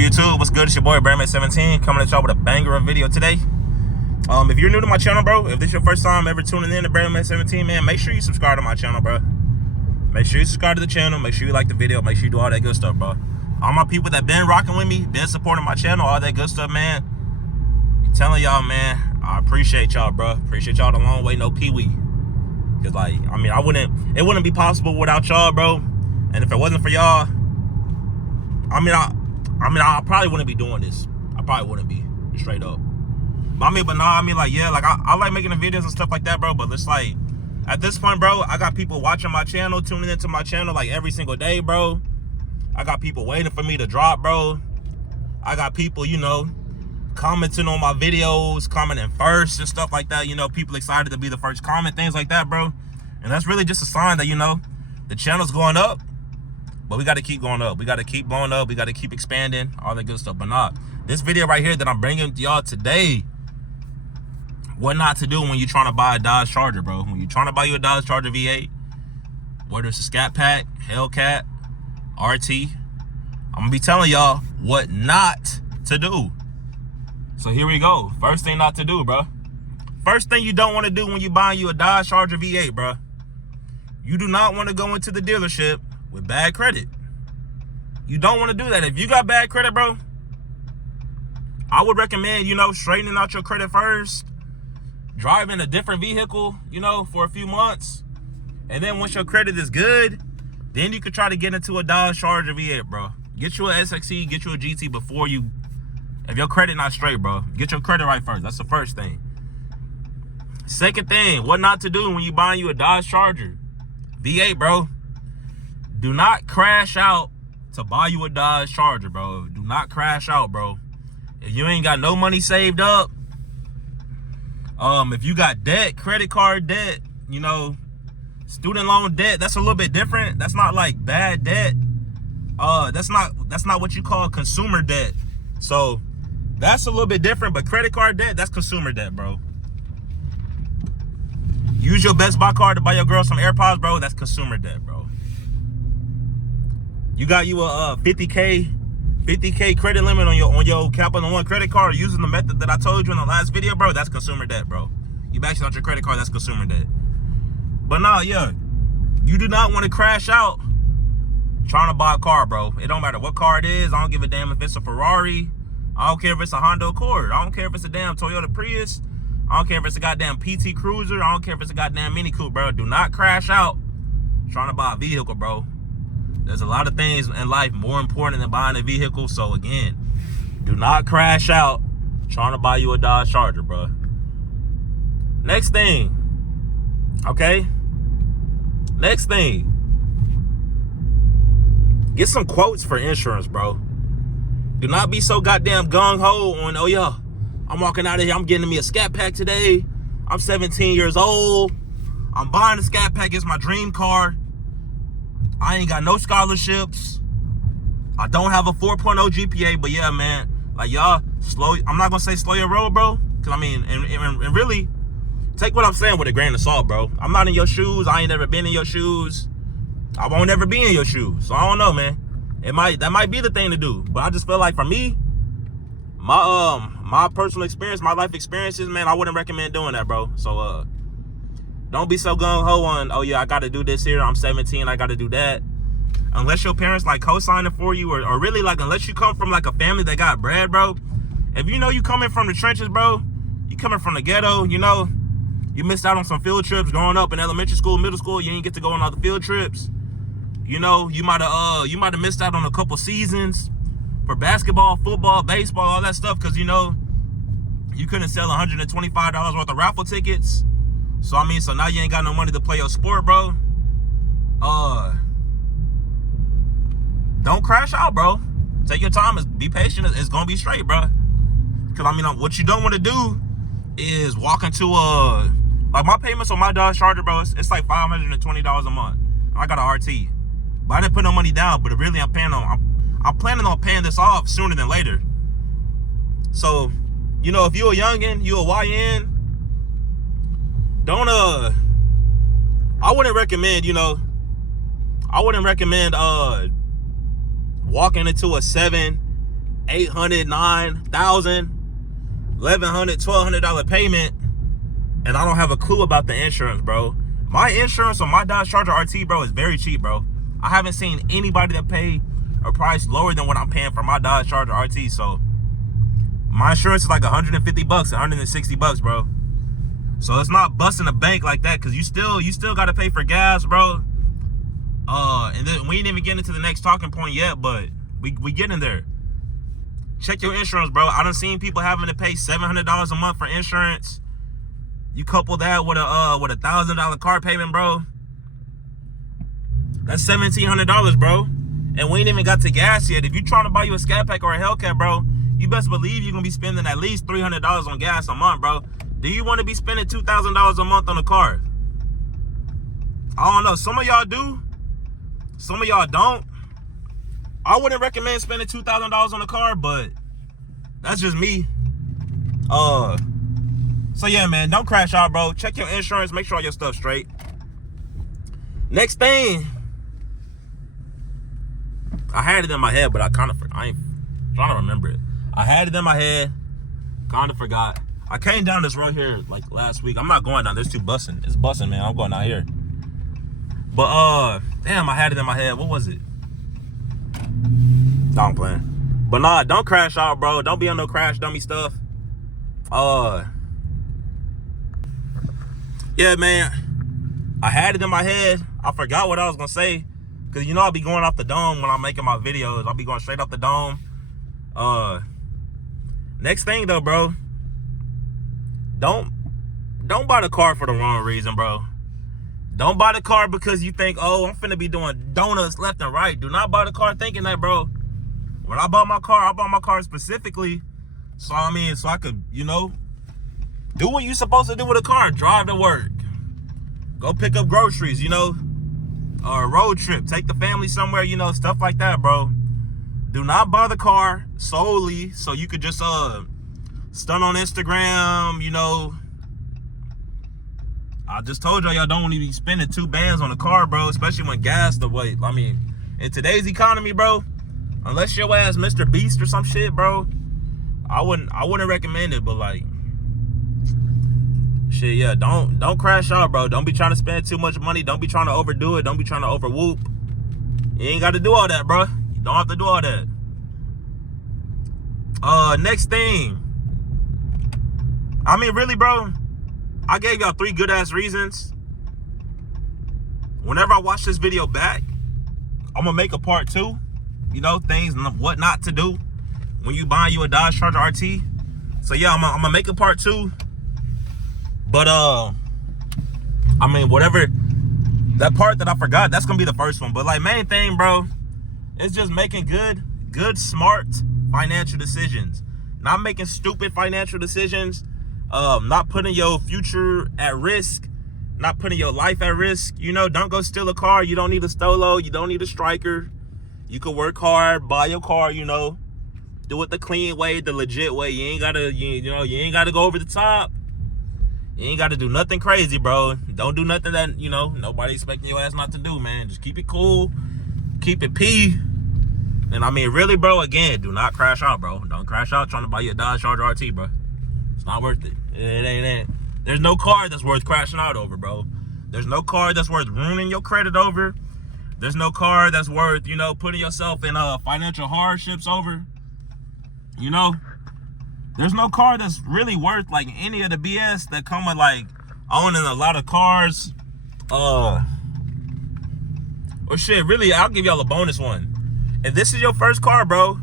YouTube? What's good? It's your boy Brandman17 coming at y'all with a banger of video today. If you're new to my channel, bro, if this is your first time ever tuning in to Brandman17, man, make sure you subscribe to my channel, bro. Make sure you subscribe to the channel. Make sure you like the video. Make sure you do all that good stuff, bro. All my people that been rocking with me, been supporting my channel, all that good stuff, man. I'm telling y'all, man, I appreciate y'all, bro. Appreciate y'all the long way, no pee-wee. Cause like, I mean, it wouldn't be possible without y'all, bro. And if it wasn't for y'all, I probably wouldn't be doing this. I probably wouldn't be, straight up. But I like making the videos and stuff like that, bro. But it's like, at this point, bro, I got people watching my channel, tuning into my channel like every single day, bro. I got people waiting for me to drop, bro. I got people, you know, commenting on my videos, commenting first and stuff like that. You know, people excited to be the first comment, things like that, bro. And that's really just a sign that, you know, the channel's going up. But we got to keep going up. We got to keep blowing up. We got to keep expanding, all that good stuff. But nah, this video right here that I'm bringing to y'all today, what not to do when you're trying to buy a Dodge Charger, bro. When you're trying to buy you a Dodge Charger V8, whether it's a Scat Pack, Hellcat, RT, I'm going to be telling y'all what not to do. So here we go. First thing not to do, bro. First thing you don't want to do when you're buying you a Dodge Charger V8, bro. You do not want to go into the dealership with bad credit. You don't want to do that. If you got bad credit, bro, I would recommend, you know, straightening out your credit first, driving a different vehicle, you know, for a few months. And then once your credit is good, then you could try to get into a Dodge Charger V8, bro. Get you a SXE, get you a GT before you, if your credit not straight, bro, get your credit right first. That's the first thing. Second thing, what not to do when you buying you a Dodge Charger V8, bro. Do not crash out to buy you a Dodge Charger, bro. Do not crash out, bro. If you ain't got no money saved up, if you got debt, credit card debt, you know, student loan debt, that's a little bit different. That's not like bad debt. That's not what you call consumer debt. So that's a little bit different, but credit card debt, that's consumer debt, bro. Use your Best Buy card to buy your girl some AirPods, bro. That's consumer debt, bro. You got you a 50K credit limit on your Capital One credit card using the method that I told you in the last video, bro. That's consumer debt, bro. You maxing out your credit card, that's consumer debt. But nah, yeah, you do not want to crash out trying to buy a car, bro. It don't matter what car it is. I don't give a damn if it's a Ferrari. I don't care if it's a Honda Accord. I don't care if it's a damn Toyota Prius. I don't care if it's a goddamn PT Cruiser. I don't care if it's a goddamn Mini Coupe, bro. Do not crash out trying to buy a vehicle, bro. There's a lot of things in life more important than buying a vehicle. So again, do not crash out trying to buy you a Dodge Charger, bro. Next thing, okay? Next thing, get some quotes for insurance, bro. Do not be so goddamn gung-ho on, oh yeah, I'm walking out of here, I'm getting me a Scat Pack today. I'm 17 years old. I'm buying a Scat Pack, it's my dream car. I ain't got no scholarships. I don't have a 4.0 GPA, but yeah, man, like y'all slow. I'm not gonna say slow your roll, bro, because I mean, and really take what I'm saying with a grain of salt, bro. I'm not in your shoes. I ain't never been in your shoes. I won't ever be in your shoes. So I don't know, man. That might be the thing to do, but I just feel like for me, my personal experience, my life experiences, man, I wouldn't recommend doing that, bro. So don't be so gung-ho on, oh yeah, I gotta do this here, I'm 17, I gotta do that. Unless your parents like co-signing for you, or really like, unless you come from like a family that got bread, bro. If you know you coming from the trenches, bro, you coming from the ghetto, you know, you missed out on some field trips growing up in elementary school, middle school, you didn't get to go on all the field trips. You know, you might have missed out on a couple seasons for basketball, football, baseball, all that stuff, because you know, you couldn't sell $125 worth of raffle tickets. So I mean, so now you ain't got no money to play your sport, bro. Don't crash out, bro. Take your time. Be patient. It's gonna be straight, bro. Cause I mean, what you don't want to do is walk into like my payments on my Dodge Charger, bro. It's like $520 a month. I got an RT, but I didn't put no money down. But really, I'm planning on paying this off sooner than later. So, you know, if you a youngin, you a YN. Don't I wouldn't recommend, you know, walking into a 7 $800, $9,000, $1,100, $1,200 payment, and I don't have a clue about the insurance, bro. My insurance on my Dodge Charger RT, bro, is very cheap, bro. I haven't seen anybody that pay a price lower than what I'm paying for my Dodge Charger RT. So my insurance is like $150, $160, bro. So it's not busting the bank like that, because you still got to pay for gas, bro. And then we ain't even getting into the next talking point yet, but we getting there. Check your insurance, bro. I done seen people having to pay $700 a month for insurance. You couple that with a $1,000 car payment, bro. That's $1,700, bro. And we ain't even got to gas yet. If you trying to buy you a Scat Pack or a Hellcat, bro, you best believe you're gonna be spending at least $300 on gas a month, bro. Do you want to be spending $2,000 a month on a car? I don't know. Some of y'all do. Some of y'all don't. I wouldn't recommend spending $2,000 on a car, but that's just me. So yeah, man, don't crash out, bro. Check your insurance. Make sure all your stuff's straight. Next thing, I had it in my head, but I ain't trying to remember it. I had it in my head, kind of forgot. I came down this road here like last week. I'm not going down. There's too bussing. It's bussing, man. I'm going out here. But damn, I had it in my head. What was it? No, I'm playing. But nah, don't crash out, bro. Don't be on no crash dummy stuff. Yeah, man. I had it in my head. I forgot what I was gonna say. Cause you know I'll be going off the dome when I'm making my videos. I'll be going straight off the dome. Next thing though, bro. Don't buy the car for the wrong reason, bro. Don't buy the car because you think, oh, I'm finna be doing donuts left and right. Do not buy the car thinking that, bro. When I bought my car specifically, so I could, you know, do what you're supposed to do with a car. Drive to work. Go pick up groceries, you know. Or a road trip. Take the family somewhere, you know, stuff like that, bro. Do not buy the car solely so you could just stunt on Instagram, you know. I just told y'all don't want to be spending $2 on a car, bro, especially when gas the way. I mean, in today's economy, bro, unless your ass Mr. Beast or some shit, bro, I wouldn't recommend it. But like, shit, yeah, don't crash out, bro. Don't be trying to spend too much money. Don't be trying to overdo it. Don't be trying to overwhoop. You ain't got to do all that, bro. You don't have to do all that. Next thing. I mean, really, bro, I gave y'all 3 good-ass reasons. Whenever I watch this video back, I'm going to make a part 2. You know, things and what not to do when you buy you a Dodge Charger RT. So, yeah, I'm going to make a part 2. But, I mean, whatever, that part that I forgot, that's going to be the first one. But, like, main thing, bro, is just making good, smart financial decisions. Not making stupid financial decisions. Not putting your future at risk, not putting your life at risk. You know, don't go steal a car. You don't need a Stolo. You don't need a Striker. You can work hard, buy your car, you know, do it the clean way, the legit way. You ain't gotta, you ain't gotta go over the top. You ain't gotta do nothing crazy, bro. Don't do nothing that, you know, nobody expecting your ass not to do, man. Just keep it cool, keep it P. And I mean, really, bro, again, do not crash out, bro. Don't crash out trying to buy you a Dodge Charger RT, bro. It's not worth it. It ain't. There's no car that's worth crashing out over, bro. There's no car that's worth ruining your credit over. There's no car that's worth, you know, putting yourself in financial hardships over. You know, there's no car that's really worth like any of the BS that come with like owning a lot of cars. Or shit, really, I'll give y'all a bonus one. If this is your first car, bro,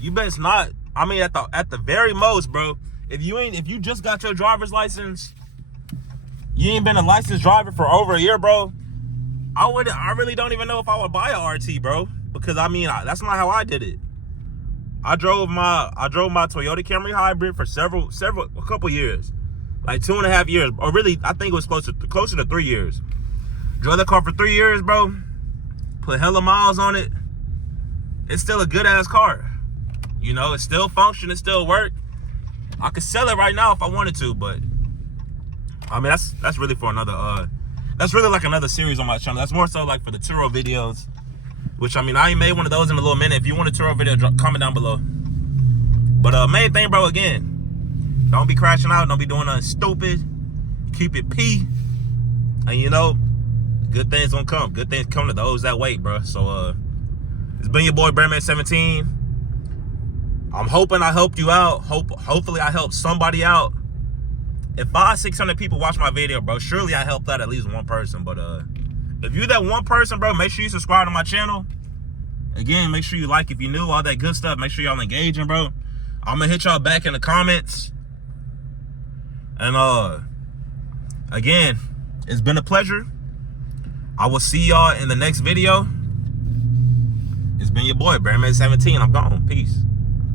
you best not. I mean, at the very most, bro, if you just got your driver's license, you ain't been a licensed driver for over a year, bro, I really don't even know if I would buy a RT, bro, because I mean, that's not how I did it. I drove my Toyota Camry hybrid for a couple years, like 2.5 years, or really, I think it was closer to 3 years. Drove that car for 3 years, bro. Put hella miles on it. It's still a good ass car. You know, it still function, it still work. I could sell it right now if I wanted to, but I mean, that's really for another that's really like another series on my channel. That's more so like for the Turo videos. Which, I mean, I ain't made one of those in a little minute. If you want a tour video, comment down below. But main thing, bro, again, don't be crashing out. Don't be doing nothing stupid. Keep it P. And, you know, good things gonna come. Good things come to those that wait, bro. So, it's been your boy, Bearman17. I'm hoping I helped you out. Hopefully I helped somebody out. If 500-600 people watch my video, bro, surely I helped out at least one person. But if you're that one person, bro, make sure you subscribe to my channel. Again, make sure you like if you're new, all that good stuff. Make sure y'all engaging, bro. I'm gonna hit y'all back in the comments. And again, it's been a pleasure. I will see y'all in the next video. It's been your boy, Bearman17. I'm gone. Peace.